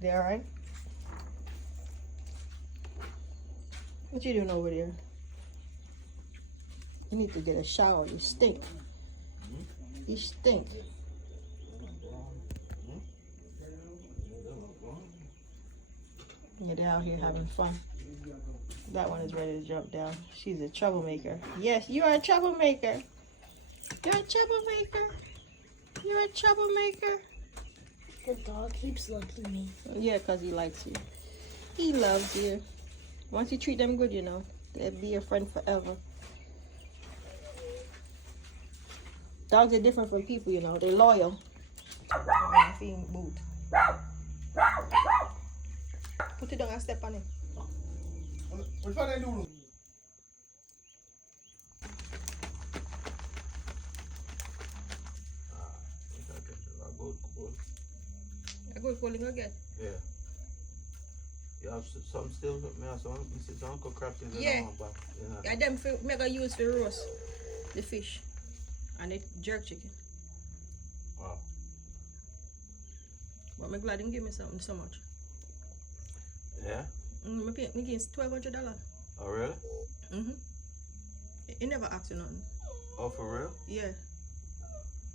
They alright? What you doing over there? You need to get a shower. You stink. You stink. Yeah, they're out here having fun. That one is ready to jump down. She's a troublemaker. Yes, you are a troublemaker. You're a troublemaker. You're a troublemaker. The dog keeps liking me. Yeah, because he likes you. He loves you. Once you treat them good, you know, they'll be your friend forever. Dogs are different from people, you know. They're loyal. Being moved. Put it down and step on it. Which one they do? I go calling again. Yeah. You have some still, me have some, Mrs. Uncle Crab things Yeah. on, but, you know. Yeah, them mega use for roast the fish and the jerk chicken. Wow. But I'm glad they give me something so much. Yeah? Me give $1,200. Oh, really? He never asked you nothing. Oh, for real? Yeah.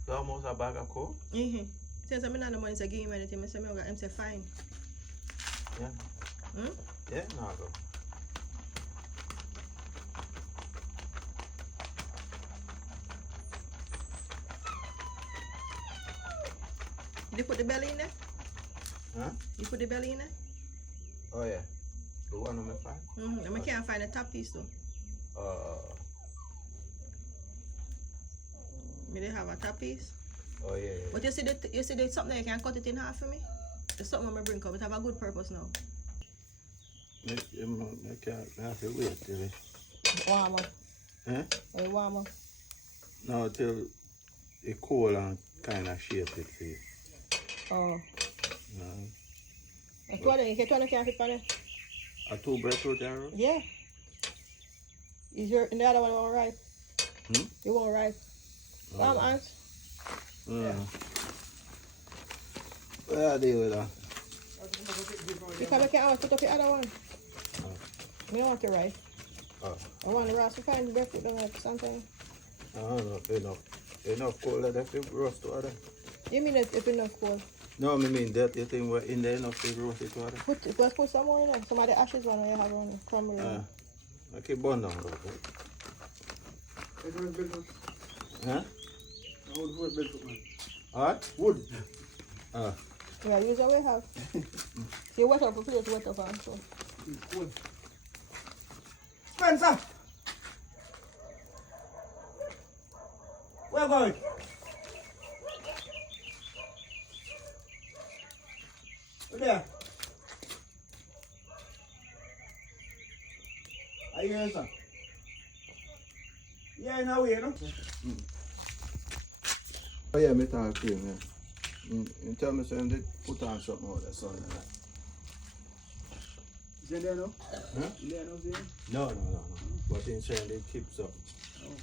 So almost a bag of coke? Since I'm not the money to give him anything, I say, I'm say fine. Yeah. Yeah, no, I go. You put the belly in there? Huh? You put the belly in there? Oh, yeah. The one on my phone? And I can't find a top piece though. Me they have a top piece. Oh, yeah, yeah. But you see there's something you can cut it in half for me? There's something I'm gonna bring up. It have a good purpose now. I can't have to wait till it. Warmer. Huh? Or warmer. No, till it cool and kind of shape it for you. Oh. No. You can't fit on it? A 2 breadfruit arrow? Yeah. Is your and the other one won't ripe? It won't ripe. Aunt. Yeah. What I deal with that? Because I can't put up the other one. I don't want to ripe. I want the rest to find the breadfruit down there something. I don't know. Enough cold that if you roast to other. You mean if enough cold? No, I mean that you think we're in there enough to roast it to other. Let's put some more in there. Some of the ashes one you have on crumbly. I keep burn down a little bit. Huh? Alright? Wood. Yeah, use what we have. See, wet up, put it wet up and so. Spencer! Where going? There. Are you here, sir? Yeah, now we know. Oh yeah, me talk to him, yeah. You tell me something, they put on something out there, something like that. Is it there now? Huh? Is there now, is there? No. But in saying they keep something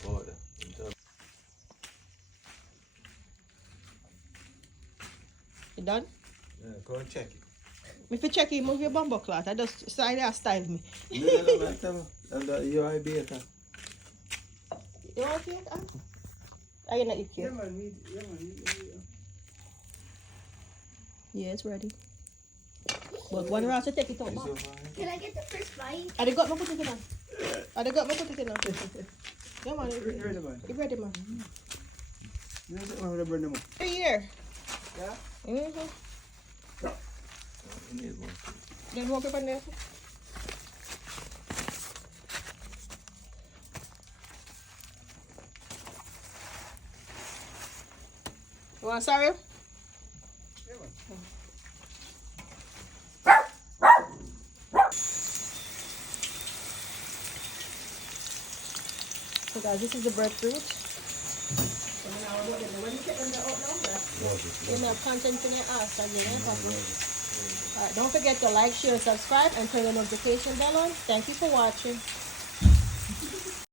out there. You tell me. You done? Yeah, go and check it. If you check it, move your bumper cloth. I just style me. No, man, tell me. And you are better. You want to eat it? Are you not eat Yeah, it? man, Yeah, it's ready. But one round to take it out, man. Can I get the first bite? I got my put it in on. I got my put it in on. Yeah, man. You ready, man? You ready, man? You know what I'm going to A year. Yeah? You need one. There's more paper in there. You want cereal? Yeah, man. So guys, this is the breadfruit. So now when you get them out now, you have content in your ass again. Alright, don't forget to like, share, subscribe, and turn the notification bell on. Thank you for watching.